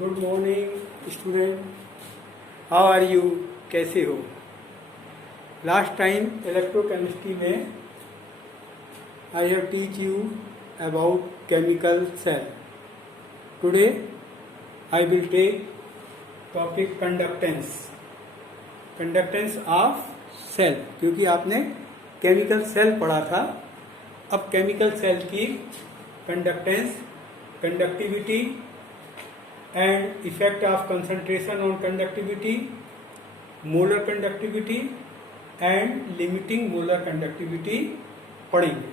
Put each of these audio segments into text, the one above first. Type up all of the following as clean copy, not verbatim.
Good morning student, how are you? कैसे हो? Last time electrochemistry में I have teach you about chemical cell. Today I will take topic conductance of cell, क्योंकि आपने chemical cell पढ़ा था. अब chemical cell की conductance, conductivity and effect of concentration on conductivity, molar conductivity and limiting molar conductivity पढ़ेंगे.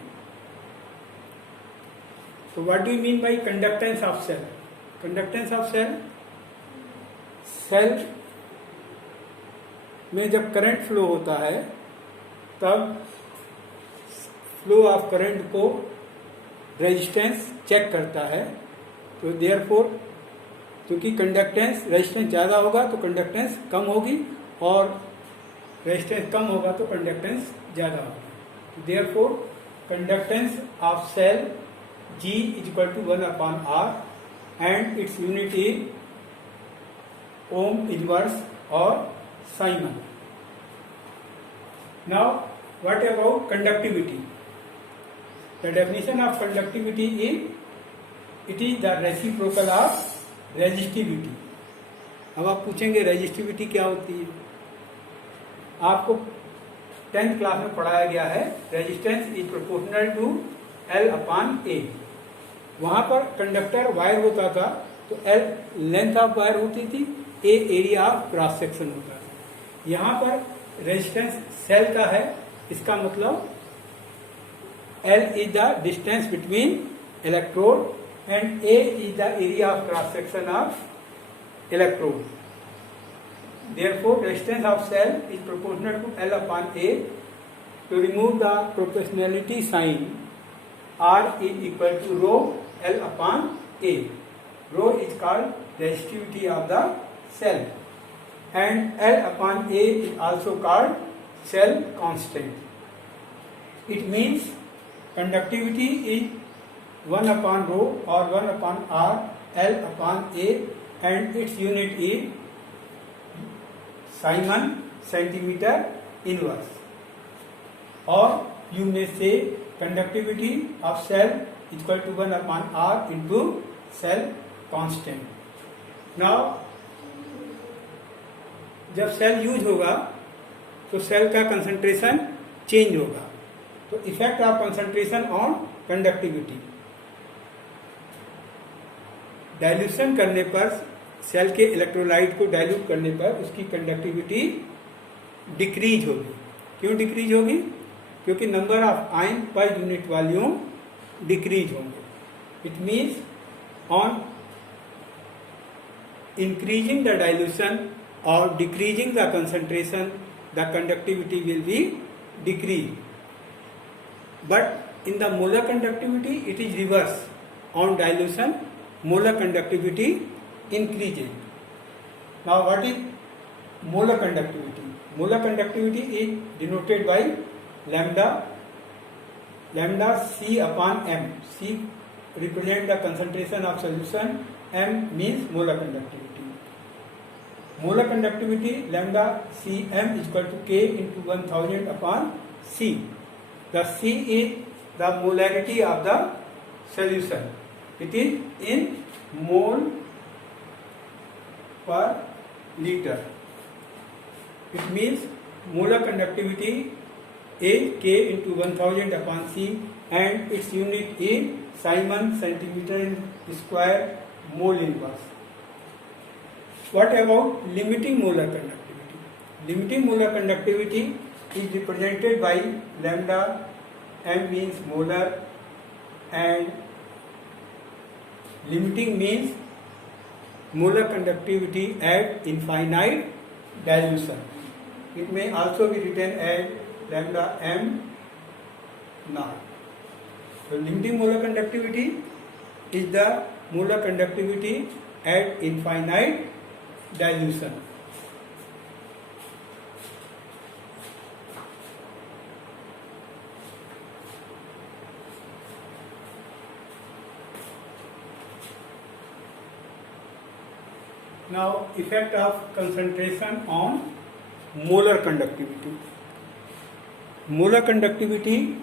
So what do you mean by conductance of cell? Conductance of cell में जब current flow होता है तब फ्लो ऑफ करंट को resistance check करता है. तो देयरफॉर क्योंकि कंडक्टेंस रेजिस्टेंस ज़्यादा होगा तो कंडक्टेंस कम होगी और रेजिस्टेंस कम होगा तो कंडक्टेंस ज़्यादा होगी. Therefore conductance of cell G = 1/R and its unit is ohm inverse और siemens. Now what about conductivity? The definition of conductivity it is the reciprocal of resistivity. अब आप पूछेंगे रेजिस्टिविटी क्या होती है? आपको 10th क्लास में पढ़ाया गया है resistance is proportional to L/A. वहां पर कंडक्टर वायर होता था तो L लेंथ ऑफ वायर होती थी, A area of cross section होता था. यहां पर रेजिस्टेंस सेल का है, इसका मतलब L is the distance between electrode and A is the area of cross section of electrode. Therefore, resistance of cell is proportional to L/A. To remove the proportionality sign, R is equal to rho L/A. Rho is called resistivity of the cell, and L/A is also called cell constant. It means conductivity is 1/rho or 1/R L/A and its unit is Simon centimeter inverse. Or you may say conductivity of cell is equal to 1/R into cell constant. Now जब cell use होगा तो cell का concentration change होगा. तो effect of concentration on conductivity, dilution करने पर cell के electrolyte को डाइल्यूट करने पर उसकी कंडक्टिविटी डिक्रीज होगी. क्यों डिक्रीज होगी? क्योंकि number of ion per unit volume decrease होंगे. It means on increasing the dilution और decreasing the concentration the conductivity will be decrease. But in the molar conductivity it is reverse. On dilution molar conductivity increases. Now what is molar conductivity? Molar conductivity is denoted by lambda C/m. C represent the concentration of solution, m means molar conductivity. Molar conductivity lambda Cm is equal to K into 1000/C. The C is the molarity of the solution. It is in mole per liter. It means molar conductivity is K into 1000/C and its unit is Simon centimeter square mole inverse. What about limiting molar conductivity? Limiting molar conductivity is represented by lambda. M means molar and limiting means molar conductivity at infinite dilution. It may also be written as lambda m naught. So limiting molar conductivity is the molar conductivity at infinite dilution. Now, effect of concentration on molar conductivity. Molar conductivity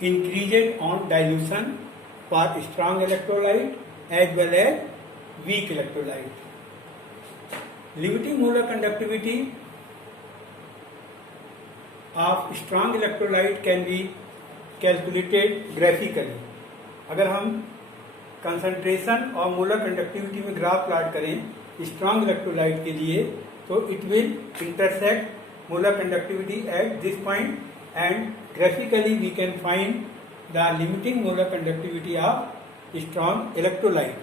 increases on dilution for strong electrolyte as well as weak electrolyte. Limiting molar conductivity of strong electrolyte can be calculated graphically. अगर हम concentration और molar conductivity में graph plot करें strong electrolyte के लिए, तो it will intersect molar conductivity at this point and graphically we can find the limiting molar conductivity of strong electrolyte.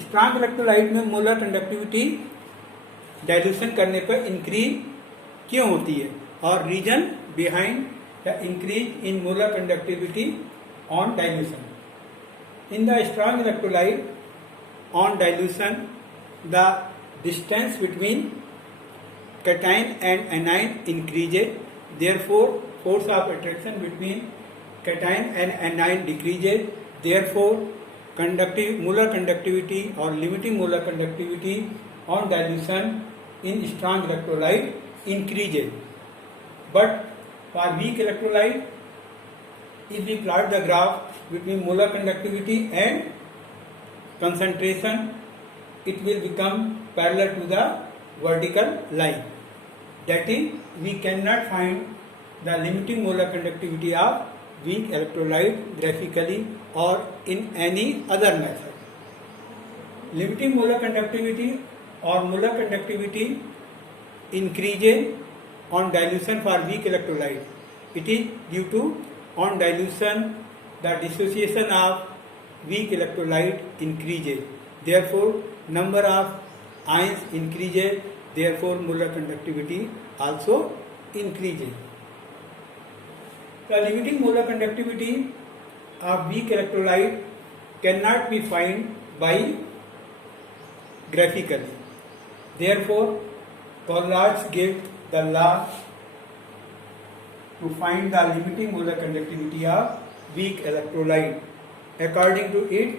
Strong electrolyte में molar conductivity dilution करने पर increase क्यों होती है और reason behind the increase in molar conductivity on dilution. In the strong electrolyte, on dilution, the distance between cation and anion increases. Therefore, force of attraction between cation and anion decreases. Therefore, molar conductivity or limiting molar conductivity on dilution in strong electrolyte increases. But for weak electrolyte, if we plot the graph between molar conductivity and concentration, it will become parallel to the vertical line. That is, we cannot find the limiting molar conductivity of weak electrolyte graphically or in any other method. Limiting molar conductivity or molar conductivity increases on dilution for weak electrolyte. It is due to on dilution the dissociation of weak electrolyte increases. Therefore, number of ions increases. Therefore, molar conductivity also increases. The limiting molar conductivity of weak electrolyte cannot be found by graphically. Therefore, Collatz gave the law to find the limiting molar conductivity of weak electrolyte. According to it,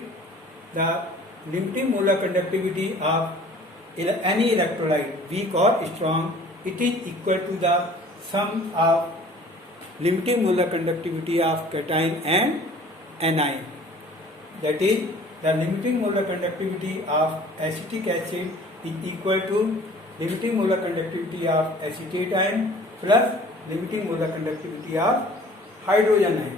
the limiting molar conductivity of any electrolyte, weak or strong, it is equal to the sum of limiting molar conductivity of cation and anion. That is, the limiting molar conductivity of acetic acid is equal to limiting molar conductivity of acetate ion plus limiting molar conductivity of hydrogen ion.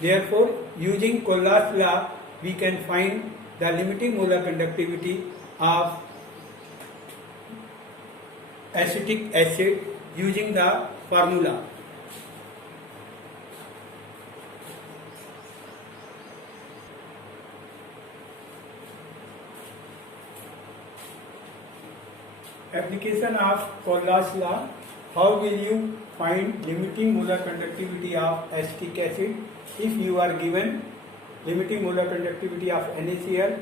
Therefore, using Collatz law, we can find the limiting molar conductivity of acetic acid using the formula. Application of Collatz law. How will you find limiting molar conductivity of acetic acid if you are given limiting molar conductivity of NaCl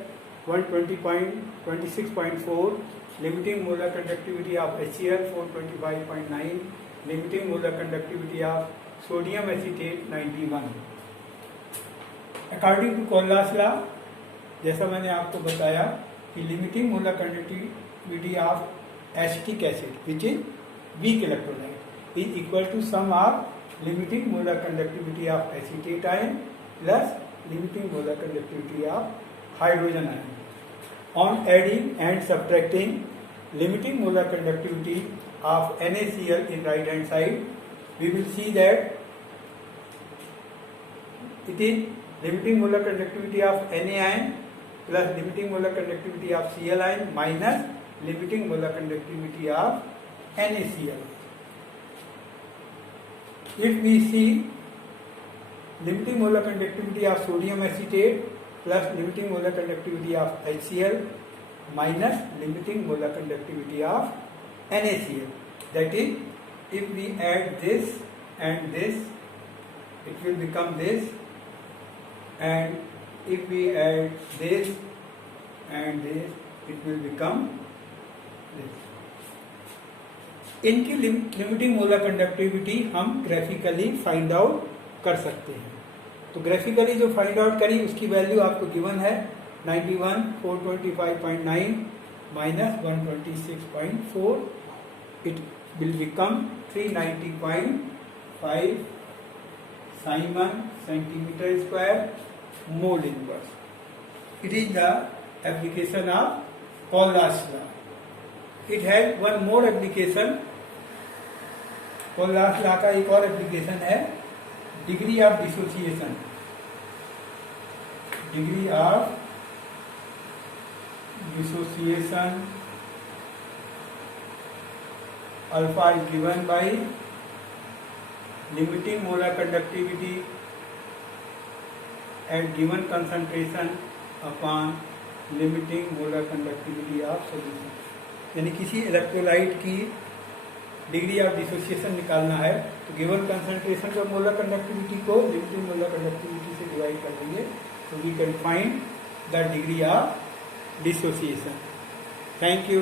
120.26.4, limiting molar conductivity of HCl 425.9, limiting molar conductivity of sodium acetate 91. According to Collatz law, जैसा मैंने आपको बताया कि limiting molar conductivity of acetic acid, which is weak electrolyte, is equal to sum of limiting molar conductivity of acetate ion plus limiting molar conductivity of hydrogen ion. On adding and subtracting limiting molar conductivity of NaCl in right hand side, we will see that it is limiting molar conductivity of Na ion plus limiting molar conductivity of Cl ion minus limiting molar conductivity of NaCl. If we see limiting molar conductivity of sodium acetate plus limiting molar conductivity of HCl minus limiting molar conductivity of NaCl. That is, if we add this and this, it will become this, and if we add this and this, it will become this. इनकी limiting molar conductivity हम graphically find out कर सकते हैं. तो graphically जो find out करी उसकी value आपको गिवन है 91 425.9 minus 126.4, it will become 390.5 Simon centimeter square mole inverse. It is the application of Paul's law. It has one more application. Paul's law का एक और एप्लीकेशन है degree of dissociation. Degree of dissociation alpha is given by limiting molar conductivity at given concentration upon limiting molar conductivity of solution. यानी किसी electrolyte की degree of dissociation निकालना है तो गिवन कंसंट्रेशन और मोलर कंडक्टिविटी को limiting molar conductivity से divide कर देंगे तो we can find the degree of dissociation. Thank you.